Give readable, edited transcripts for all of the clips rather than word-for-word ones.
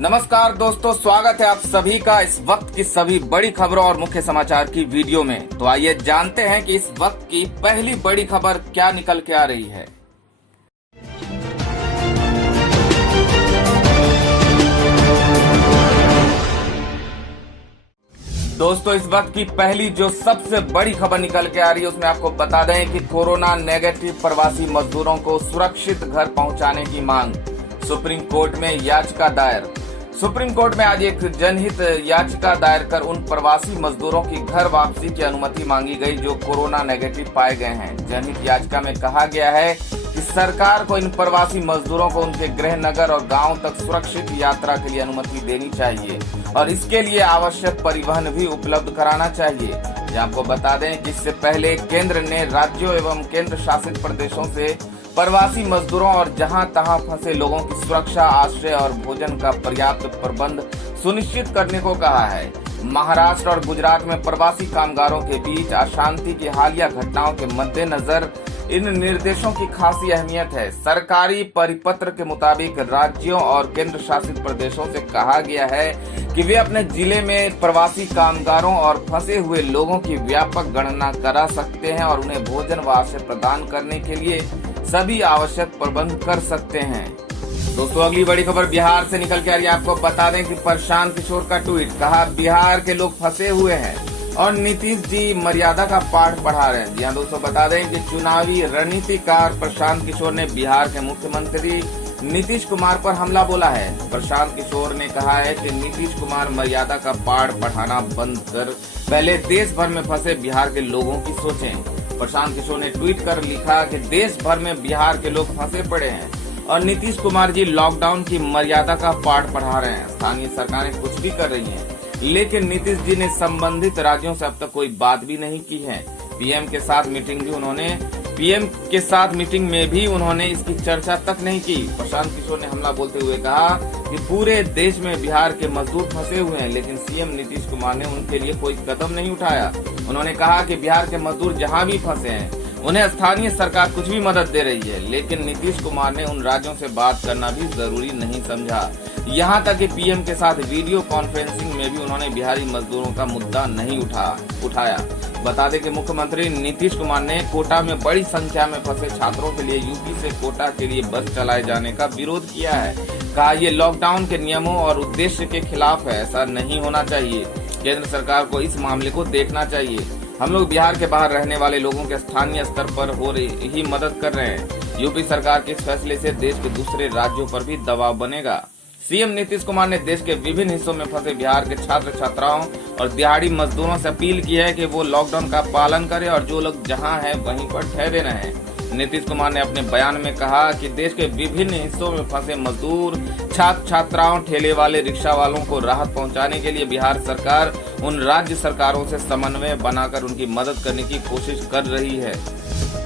नमस्कार दोस्तों, स्वागत है आप सभी का इस वक्त की सभी बड़ी खबरों और मुख्य समाचार की वीडियो में। तो आइए जानते हैं कि इस वक्त की पहली बड़ी खबर क्या निकल के आ रही है। दोस्तों, इस वक्त की पहली जो सबसे बड़ी खबर निकल के आ रही है उसमें आपको बता दें कि कोरोना नेगेटिव प्रवासी मजदूरों को सुरक्षित घर पहुंचाने की मांग। सुप्रीम कोर्ट में याचिका दायर। सुप्रीम कोर्ट में आज एक जनहित याचिका दायर कर उन प्रवासी मजदूरों की घर वापसी की अनुमति मांगी गई जो कोरोना नेगेटिव पाए गए हैं। जनहित याचिका में कहा गया है कि सरकार को इन प्रवासी मजदूरों को उनके गृह नगर और गांव तक सुरक्षित यात्रा के लिए अनुमति देनी चाहिए और इसके लिए आवश्यक परिवहन भी उपलब्ध कराना चाहिए। आपको बता दें कि इससे पहले केंद्र ने राज्यों एवं केंद्र शासित प्रदेशों से प्रवासी मजदूरों और जहां तहां फंसे लोगों की सुरक्षा, आश्रय और भोजन का पर्याप्त प्रबंध सुनिश्चित करने को कहा है। महाराष्ट्र और गुजरात में प्रवासी कामगारों के बीच अशांति की हालिया घटनाओं के मद्देनजर इन निर्देशों की खासी अहमियत है। सरकारी परिपत्र के मुताबिक राज्यों और केंद्र शासित प्रदेशों से कहा गया है कि वे अपने जिले में प्रवासी कामगारों और फंसे हुए लोगों की व्यापक गणना करा सकते हैं और उन्हें भोजन व आश्रय प्रदान करने के लिए सभी आवश्यक प्रबंध कर सकते हैं। दोस्तों, अगली बड़ी खबर बिहार से निकल के आ रही है। आपको बता दें कि प्रशांत किशोर का ट्वीट, कहा बिहार के लोग फंसे हुए हैं और नीतीश जी मर्यादा का पाठ पढ़ा रहे हैं। जी हाँ दोस्तों, बता दें कि चुनावी रणनीतिकार प्रशांत किशोर ने बिहार के मुख्यमंत्री नीतीश कुमार पर हमला बोला है। प्रशांत किशोर ने कहा है कि नीतीश कुमार मर्यादा का पाठ पढ़ाना बंद कर पहले देश भर में फंसे बिहार के लोगों की सोचें। प्रशांत किशोर ने ट्वीट कर लिखा कि देश भर में बिहार के लोग फंसे पड़े हैं और नीतीश कुमार जी लॉकडाउन की मर्यादा का पाठ पढ़ा रहे हैं। स्थानीय सरकारें कुछ भी कर रही हैं, लेकिन नीतीश जी ने संबंधित राज्यों से अब तक कोई बात भी नहीं की है। पीएम के साथ मीटिंग में भी उन्होंने इसकी चर्चा तक नहीं की। प्रशांत किशोर ने हमला बोलते हुए कहा कि पूरे देश में बिहार के मजदूर फंसे हुए हैं, लेकिन सीएम नीतीश कुमार ने उनके लिए कोई कदम नहीं उठाया। उन्होंने कहा कि बिहार के मजदूर जहां भी फंसे हैं उन्हें स्थानीय सरकार कुछ भी मदद दे रही है, लेकिन नीतीश कुमार ने उन राज्यों से बात करना भी जरूरी नहीं समझा। यहाँ तक कि पीएम के साथ वीडियो कॉन्फ्रेंसिंग में भी उन्होंने बिहारी मजदूरों का मुद्दा नहीं उठाया। बता दें कि मुख्यमंत्री नीतीश कुमार ने कोटा में बड़ी संख्या में फंसे छात्रों के लिए यूपी से कोटा के लिए बस चलाए जाने का विरोध किया है। कहा ये लॉकडाउन के नियमों और उद्देश्य के खिलाफ है, ऐसा नहीं होना चाहिए। केंद्र सरकार को इस मामले को देखना चाहिए। हम लोग बिहार के बाहर रहने वाले लोगों के स्थानीय स्तर पर हो रही ही मदद कर रहे हैं। यूपी सरकार के इस फैसले से देश के दूसरे राज्यों पर भी दबाव बनेगा। सीएम नीतीश कुमार ने देश के विभिन्न हिस्सों में फंसे बिहार के छात्र छात्राओं और दिहाड़ी मजदूरों से अपील की है कि वो लॉकडाउन का पालन करें और जो लोग जहां हैं वहीं पर ठहरे रहें। नीतीश कुमार ने अपने बयान में कहा कि देश के विभिन्न हिस्सों में फंसे मजदूर, छात्र छात्राओं, ठेले वाले, रिक्शा वालों को राहत पहुंचाने के लिए बिहार सरकार उन राज्य सरकारों से समन्वय बनाकर उनकी मदद करने की कोशिश कर रही है।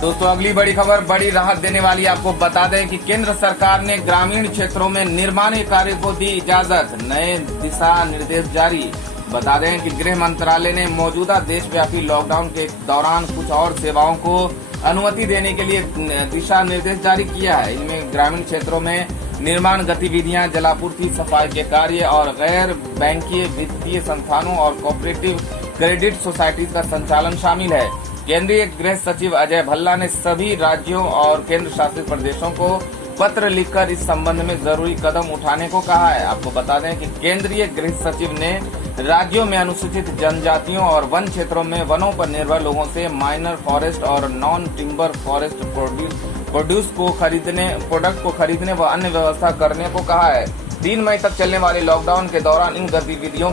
दोस्तों, अगली बड़ी खबर बड़ी राहत देने वाली। आपको बता दें कि केंद्र सरकार ने ग्रामीण क्षेत्रों में निर्माण कार्य को दी इजाजत, नए दिशा निर्देश जारी। बता दें कि गृह मंत्रालय ने मौजूदा देशव्यापी लॉकडाउन के दौरान कुछ और सेवाओं को अनुमति देने के लिए दिशा निर्देश जारी किया है। इनमें ग्रामीण क्षेत्रों में निर्माण गतिविधियां, जलापूर्ति, सफाई के कार्य और गैर बैंकीय वित्तीय संस्थानों और कोऑपरेटिव क्रेडिट सोसाइटीज का संचालन शामिल है। केंद्रीय गृह सचिव अजय भल्ला ने सभी राज्यों और केंद्र शासित प्रदेशों को पत्र लिखकर इस संबंध में जरूरी कदम उठाने को कहा है। आपको बता दें कि केंद्रीय गृह सचिव ने राज्यों में अनुसूचित जनजातियों और वन क्षेत्रों में वनों पर निर्भर लोगों से माइनर फॉरेस्ट और non timber forest produce product को खरीदने व अन्य व्यवस्था करने को कहा है। 3 मई तक चलने वाले लॉकडाउन के दौरान इन गतिविधियों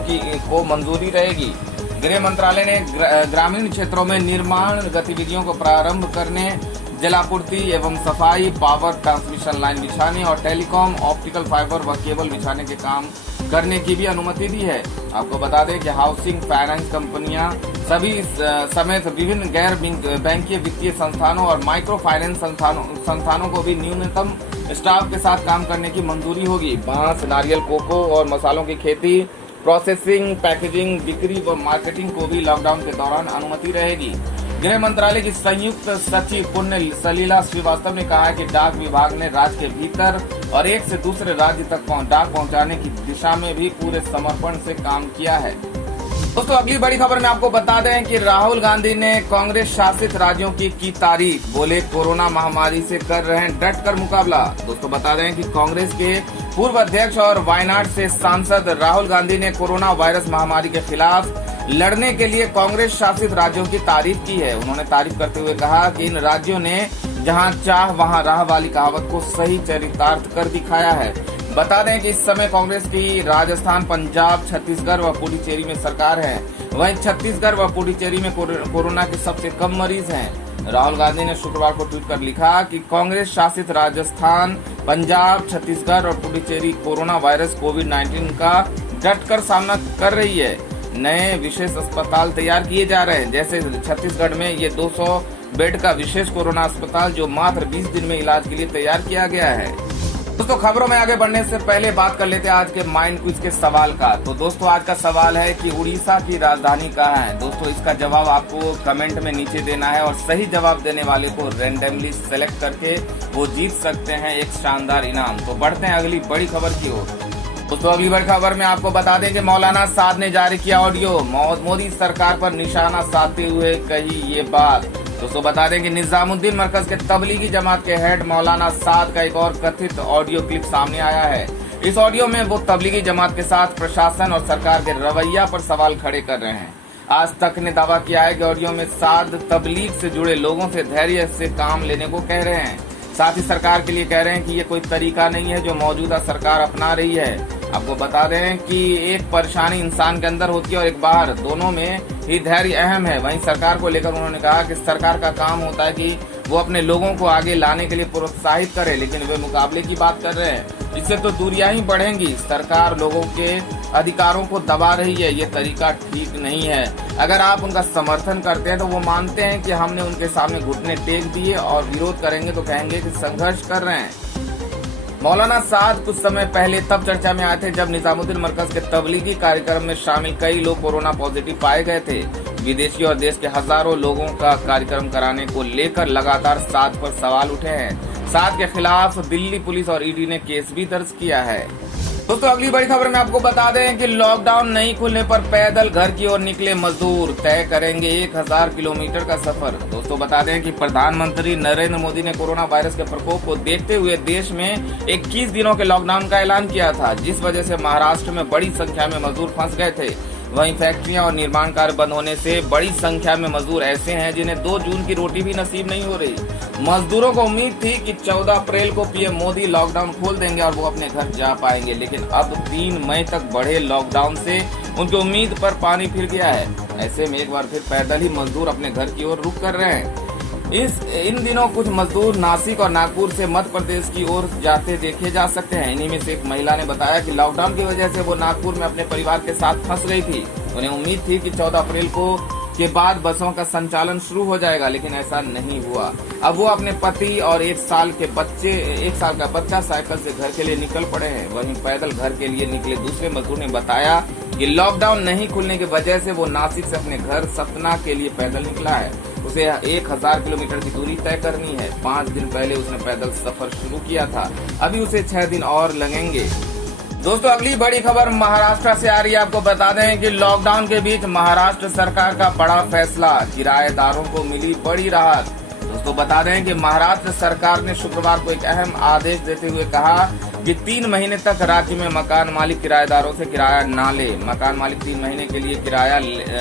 को मंजूरी रहेगी। गृह मंत्रालय ने ग्रामीण क्षेत्रों में निर्माण गतिविधियों को प्रारंभ करने, जलापूर्ति एवं सफाई, पावर ट्रांसमिशन लाइन बिछाने और टेलीकॉम, ऑप्टिकल फाइबर व केबल बिछाने के काम करने की भी अनुमति दी है। आपको बता दें कि हाउसिंग फाइनेंस कंपनियां सभी समेत विभिन्न गैर बैंकीय वित्तीय संस्थानों और माइक्रो फाइनेंस संस्थानों को भी न्यूनतम स्टाफ के साथ काम करने की मंजूरी होगी। बांस, नारियल, कोको और मसालों की खेती, प्रोसेसिंग, पैकेजिंग, बिक्री व मार्केटिंग को भी लॉकडाउन के दौरान अनुमति रहेगी। गृह मंत्रालय की संयुक्त सचिव पुण्य सलीला श्रीवास्तव ने कहा कि डाक विभाग ने राज्य के भीतर और एक से दूसरे राज्य तक डाक पहुंचाने की दिशा में भी पूरे समर्पण से काम किया है। दोस्तों अगली बड़ी खबर में आपको बता दें कि राहुल गांधी ने कांग्रेस शासित राज्यों की तारीफ, बोले कोरोना महामारी से कर रहे हैं डट कर मुकाबला। दोस्तों बता दें कि कांग्रेस के पूर्व अध्यक्ष और वायनाड से सांसद राहुल गांधी ने कोरोना वायरस महामारी के खिलाफ लड़ने के लिए कांग्रेस शासित राज्यों की तारीफ की है। उन्होंने तारीफ करते हुए कहा कि इन राज्यों ने जहां चाह वहां राह वाली कहावत को सही चरितार्थ कर दिखाया है। बता दें कि इस समय कांग्रेस की राजस्थान, पंजाब, छत्तीसगढ़ व पुडुचेरी में सरकार है। वहीं छत्तीसगढ़ व पुडुचेरी में कोरोना के सबसे कम मरीज हैं। राहुल गांधी ने शुक्रवार को ट्वीट कर लिखा कि कांग्रेस शासित राजस्थान, पंजाब, छत्तीसगढ़ और पुडुचेरी कोरोना वायरस कोविड-19 का डटकर सामना कर रही है। नए विशेष अस्पताल तैयार किए जा रहे हैं, जैसे छत्तीसगढ़ में ये 200 बेड का विशेष कोरोना अस्पताल जो मात्र 20 दिन में इलाज के लिए तैयार किया गया है। दोस्तों खबरों में आगे बढ़ने से पहले बात कर लेते हैं आज के माइंड क्विज के सवाल का। तो दोस्तों आज का सवाल है कि उड़ीसा की राजधानी कहाँ है। दोस्तों इसका जवाब आपको कमेंट में नीचे देना है और सही जवाब देने वाले को रैंडमली सेलेक्ट करके वो जीत सकते हैं एक शानदार इनाम। तो बढ़ते हैं अगली बड़ी खबर की ओर। दोस्तों अगली बड़ी खबर में आपको बता दें कि मौलाना साद ने जारी किया ऑडियो, मोदी सरकार पर निशाना साधते हुए कही ये बात। दोस्तों बता दें कि निजामुद्दीन मरकज के तबलीगी जमात के हेड मौलाना साद का एक और कथित ऑडियो क्लिप सामने आया है। इस ऑडियो में वो तबलीगी जमात के साथ प्रशासन और सरकार के रवैया पर सवाल खड़े कर रहे हैं। आज तक ने दावा किया है कि ऑडियो में साद तबलीग से जुड़े लोगों से धैर्य से काम लेने को कह रहे हैं। साथ ही सरकार के लिए कह रहे हैं कि ये कोई तरीका नहीं है जो मौजूदा सरकार अपना रही है। आपको बता दें कि एक परेशानी इंसान के अंदर होती है और एक बाहर, दोनों में ही धैर्य अहम है। वहीं सरकार को लेकर उन्होंने कहा कि सरकार का काम होता है कि वो अपने लोगों को आगे लाने के लिए प्रोत्साहित करे, लेकिन वे मुकाबले की बात कर रहे हैं। इससे तो दूरियां ही बढ़ेंगी। सरकार लोगों के अधिकारों को दबा रही है, ये तरीका ठीक नहीं है। अगर आप उनका समर्थन करते हैं तो वो मानते हैं कि हमने उनके सामने घुटने टेक दिए और विरोध करेंगे तो कहेंगे कि संघर्ष कर रहे हैं। मौलाना साद कुछ समय पहले तब चर्चा में आए थे जब निजामुद्दीन मरकज के तबलीगी कार्यक्रम में शामिल कई लोग कोरोना पॉजिटिव पाए गए थे। विदेशी और देश के हजारों लोगों का कार्यक्रम कराने को लेकर लगातार साद पर सवाल उठे हैं। साद के खिलाफ दिल्ली पुलिस और ईडी ने केस भी दर्ज किया है। दोस्तों अगली बड़ी खबर में आपको बता दें कि लॉकडाउन नहीं खुलने पर पैदल घर की ओर निकले मजदूर तय करेंगे 1000 किलोमीटर का सफर। दोस्तों बता दें कि प्रधानमंत्री नरेंद्र मोदी ने कोरोना वायरस के प्रकोप को देखते हुए देश में 21 दिनों के लॉकडाउन का ऐलान किया था, जिस वजह से महाराष्ट्र में बड़ी संख्या में मजदूर फंस गए थे। वहीं फैक्ट्रियां और निर्माण कार्य बंद होने से बड़ी संख्या में मजदूर ऐसे हैं जिन्हें 2 जून की रोटी भी नसीब नहीं हो रही। मजदूरों को उम्मीद थी कि 14 अप्रैल को पीएम मोदी लॉकडाउन खोल देंगे और वो अपने घर जा पाएंगे, लेकिन अब 3 मई तक बढ़े लॉकडाउन से उनकी उम्मीद पर पानी फिर गया है। ऐसे में एक बार फिर पैदल ही मजदूर अपने घर की ओर रुख कर रहे हैं। इन दिनों कुछ मजदूर नासिक और नागपुर से मध्य प्रदेश की ओर जाते देखे जा सकते हैं। इन्हीं में से एक महिला ने बताया कि लॉकडाउन की वजह से वो नागपुर में अपने परिवार के साथ फंस गई थी। उन्हें उम्मीद थी कि 14 अप्रैल के बाद बसों का संचालन शुरू हो जाएगा, लेकिन ऐसा नहीं हुआ। अब वो अपने पति और 1 साल का बच्चा साइकिल से घर के लिए निकल पड़े हैं। वहीं पैदल घर के लिए निकले दूसरे मजदूर ने बताया कि लॉकडाउन नहीं खुलने की वजह से वो नासिक से अपने घर सतना के लिए पैदल निकला है। उसे 1000 किलोमीटर की दूरी तय करनी है। 5 दिन पहले उसने पैदल सफर शुरू किया था, अभी उसे 6 दिन और लगेंगे। दोस्तों अगली बड़ी खबर महाराष्ट्र से आ रही है। आपको बता दें कि लॉकडाउन के बीच महाराष्ट्र सरकार का बड़ा फैसला, किराएदारों को मिली बड़ी राहत। दोस्तों बता दें कि महाराष्ट्र सरकार ने शुक्रवार को एक अहम आदेश देते हुए कहा कि 3 महीने तक राज्य में मकान मालिक किराएदारों से किराया न ले। मकान मालिक 3 महीने के लिए किराया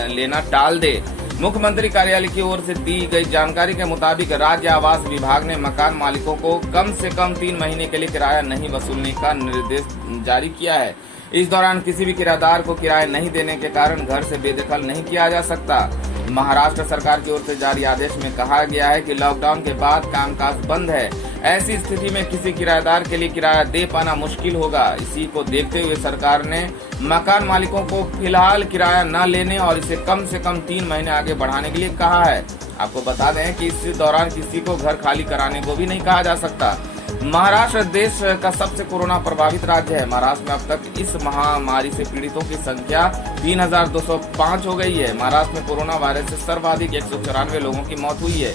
लेना टाल दे। मुख्यमंत्री कार्यालय की ओर से दी गई जानकारी के मुताबिक राज्य आवास विभाग ने मकान मालिकों को कम से कम 3 महीने के लिए किराया नहीं वसूलने का निर्देश जारी किया है। इस दौरान किसी भी किराएदार को किराया नहीं देने के कारण घर से बेदखल नहीं किया जा सकता। महाराष्ट्र सरकार की ओर से जारी आदेश में कहा गया है कि लॉकडाउन के बाद कामकाज बंद है। ऐसी स्थिति में किसी किराएदार के लिए किराया दे पाना मुश्किल होगा। इसी को देखते हुए सरकार ने मकान मालिकों को फिलहाल किराया न लेने और इसे कम से कम 3 महीने आगे बढ़ाने के लिए कहा है। आपको बता दें कि इस दौरान किसी को घर खाली कराने को भी नहीं कहा जा सकता। महाराष्ट्र देश का सबसे कोरोना प्रभावित राज्य है। महाराष्ट्र में अब तक इस महामारी से पीड़ितों की संख्या 3205 हो गई है। महाराष्ट्र में कोरोना वायरस से सर्वाधिक 194 लोगों की मौत हुई है।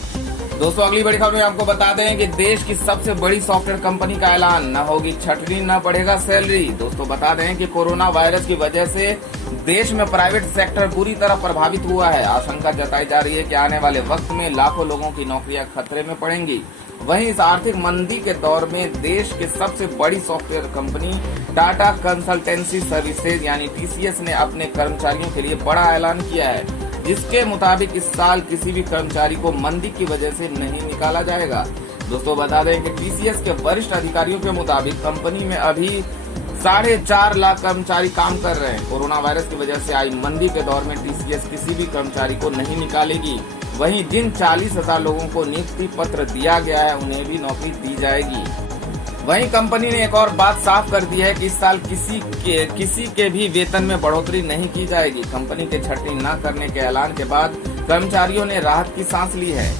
दोस्तों अगली बड़ी खबर में आपको बता दें कि देश की सबसे बड़ी सॉफ्टवेयर कंपनी का ऐलान, न होगी छटनी न बढ़ेगा सैलरी। दोस्तों बता दें कि कोरोना वायरस की वजह से देश में प्राइवेट सेक्टर बुरी तरह प्रभावित हुआ है। आशंका जताई जा रही है कि आने वाले वक्त में लाखों लोगों की नौकरियां खतरे में पड़ेंगी। वहीं इस आर्थिक मंदी के दौर में देश के सबसे बड़ी software company Tata consultancy services यानी TCS ने अपने कर्मचारियों के लिए बड़ा ऐलान किया है, जिसके मुताबिक इस साल किसी भी कर्मचारी को मंदी की वजह से नहीं निकाला जाएगा। दोस्तों बता दें कि TCS के वरिष्ठ अधिकारियों के मुताबिक कंपनी में अभी 4.5 लाख कर्मचारी काम कर रहे हैं। कोरोना वायरस की वजह से आई मंदी के दौर में TCS किसी भी कर्मचारी को नहीं निकालेगी। वहीं जिन 40,000 लोगों को नियुक्ति पत्र दिया गया है उन्हें भी नौकरी दी जाएगी। वहीं कंपनी ने एक और बात साफ कर दी है कि इस साल किसी के भी वेतन में बढ़ोतरी नहीं की जाएगी। कंपनी के छटनी न करने के ऐलान के बाद कर्मचारियों ने राहत की सांस ली है।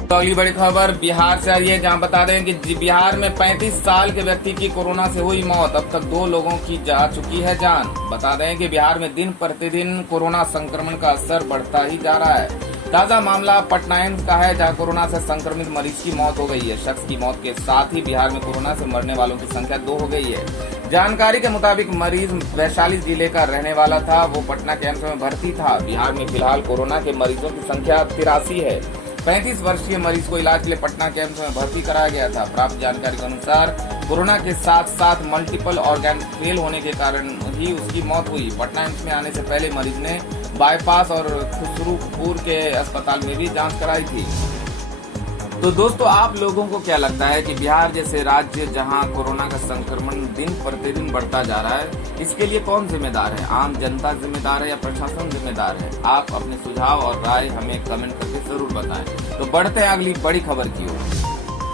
तो अगली बड़ी खबर बिहार से आ रही है, जहां बता दें कि बिहार में 35 साल के व्यक्ति की कोरोना से हुई मौत। अब तक 2 लोगों की जा चुकी है जान। बता दें कि बिहार में दिन प्रतिदिन कोरोना संक्रमण का असर बढ़ता ही जा रहा है। ताजा मामला पटना एम्स का है, जहां कोरोना से संक्रमित मरीज की मौत हो गई है। शख्स की मौत के साथ ही बिहार में कोरोना से मरने वालों की संख्या 2 हो गई है। जानकारी के मुताबिक मरीज वैशाली जिले का रहने वाला था, वो पटना के एम्स में भर्ती था। बिहार में फिलहाल कोरोना के मरीजों की संख्या 83 है। 35 वर्षीय मरीज को इलाज के लिए पटना के एम्स में भर्ती कराया गया था। प्राप्त जानकारी के अनुसार कोरोना के साथ साथ मल्टीपल ऑर्गन फेल होने के कारण ही उसकी मौत हुई। पटना एम्स में आने से पहले मरीज ने बाईपास और खुसरूपुर के अस्पताल में भी जांच कराई थी। तो दोस्तों आप लोगों को क्या लगता है कि बिहार जैसे राज्य जहां कोरोना का संक्रमण दिन प्रतिदिन बढ़ता जा रहा है, इसके लिए कौन जिम्मेदार है? आम जनता जिम्मेदार है या प्रशासन जिम्मेदार है? आप अपने सुझाव और राय हमें कमेंट करके जरूर बताएं। तो बढ़ते हैं अगली बड़ी खबर की ओर।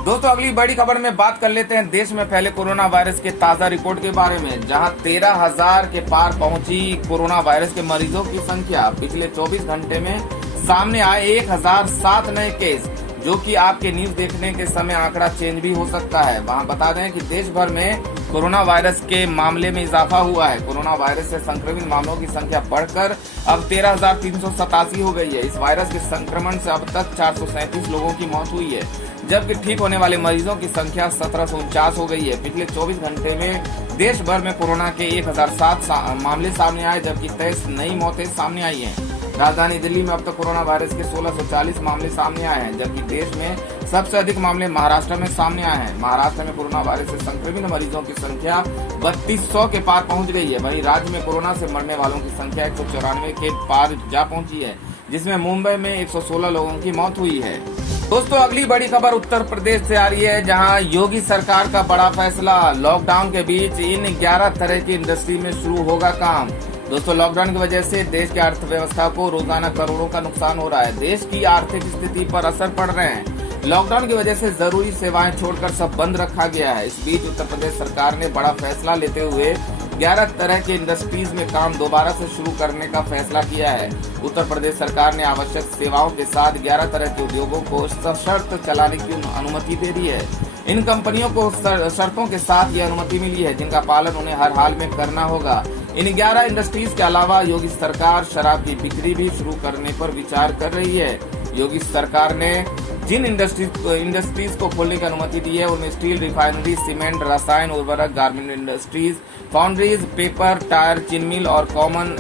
दोस्तों अगली बड़ी खबर में बात कर लेते हैं देश में फैले कोरोना वायरस के ताजा रिपोर्ट के बारे में, जहां 13,000 के पार पहुंची कोरोना वायरस के मरीजों की संख्या। पिछले 24 घंटे में सामने आए 1007 नए केस, जो कि आपके न्यूज देखने के समय आंकड़ा चेंज भी हो सकता है। वहां बता दें कि देश भर में कोरोना वायरस के मामले में इजाफा हुआ है। कोरोना वायरस से संक्रमित मामलों की संख्या बढ़कर अब 13,387 हो गई है। इस वायरस के संक्रमण से अब तक 437 लोगों की मौत हुई है, जबकि ठीक होने वाले मरीजों की संख्या 1749 हो गई है। पिछले 24 घंटे में देश भर में कोरोना के 1007 मामले सामने आए, जबकि 23 नई मौतें सामने आई हैं। राजधानी दिल्ली में अब तक कोरोना वायरस के 1640 मामले सामने आए हैं, जबकि देश में सबसे अधिक मामले महाराष्ट्र में सामने आए हैं। महाराष्ट्र में कोरोना वायरस से संक्रमित मरीजों की संख्या 3200 के पार पहुंच गई है। वहीं राज्य में कोरोना से मरने वालों की संख्या 194 के पार जा पहुंची है, जिसमें मुंबई में 116 लोगों की मौत हुई है। दोस्तों अगली बड़ी खबर उत्तर प्रदेश से आ रही है, जहां योगी सरकार का बड़ा फैसला। लॉकडाउन के बीच इन 11 तरह की इंडस्ट्री में शुरू होगा काम। दोस्तों लॉकडाउन की वजह से देश की अर्थव्यवस्था को रोजाना करोड़ों का नुकसान हो रहा है। देश की आर्थिक स्थिति पर असर पड़ रहे हैं। लॉकडाउन की वजह से जरूरी सेवाएं छोड़कर सब बंद रखा गया है। इस बीच उत्तर प्रदेश सरकार ने बड़ा फैसला लेते हुए 11 तरह के इंडस्ट्रीज में काम दोबारा से शुरू करने का फैसला किया है। उत्तर प्रदेश सरकार ने आवश्यक सेवाओं के साथ 11 तरह के उद्योगों को सशर्त चलाने की अनुमति दे दी है। इन कंपनियों को शर्तों के साथ ये अनुमति मिली है, जिनका पालन उन्हें हर हाल में करना होगा। इन 11 इंडस्ट्रीज के अलावा योगी सरकार शराब की बिक्री भी शुरू करने पर विचार कर रही है। योगी सरकार ने जिन इंडस्ट्रीज को खोलने की अनुमति दी है उनमें स्टील रिफाइनरी, सीमेंट, रसायन, उर्वरक, garment industries, foundries, paper, tyre, चीनी मिल और कॉमन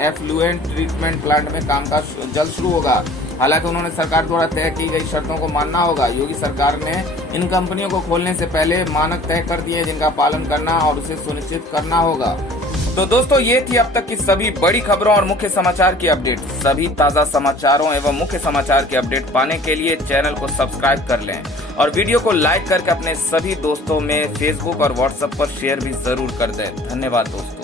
एफ्लुएंट ट्रीटमेंट प्लांट में कामकाज जल्द शुरू होगा। हालांकि उन्होंने सरकार द्वारा तय की गई शर्तों को मानना होगा। योगी सरकार ने इन कंपनियों को खोलने से पहले मानक तय कर दिए, जिनका पालन करना और उसे सुनिश्चित करना होगा। तो दोस्तों ये थी अब तक की सभी बड़ी खबरों और मुख्य समाचार की अपडेट। सभी ताजा समाचारों एवं मुख्य समाचार की अपडेट पाने के लिए चैनल को सब्सक्राइब कर लें और वीडियो को लाइक करके अपने सभी दोस्तों में फेसबुक और व्हाट्सएप पर शेयर भी जरूर कर दें। धन्यवाद दोस्तों।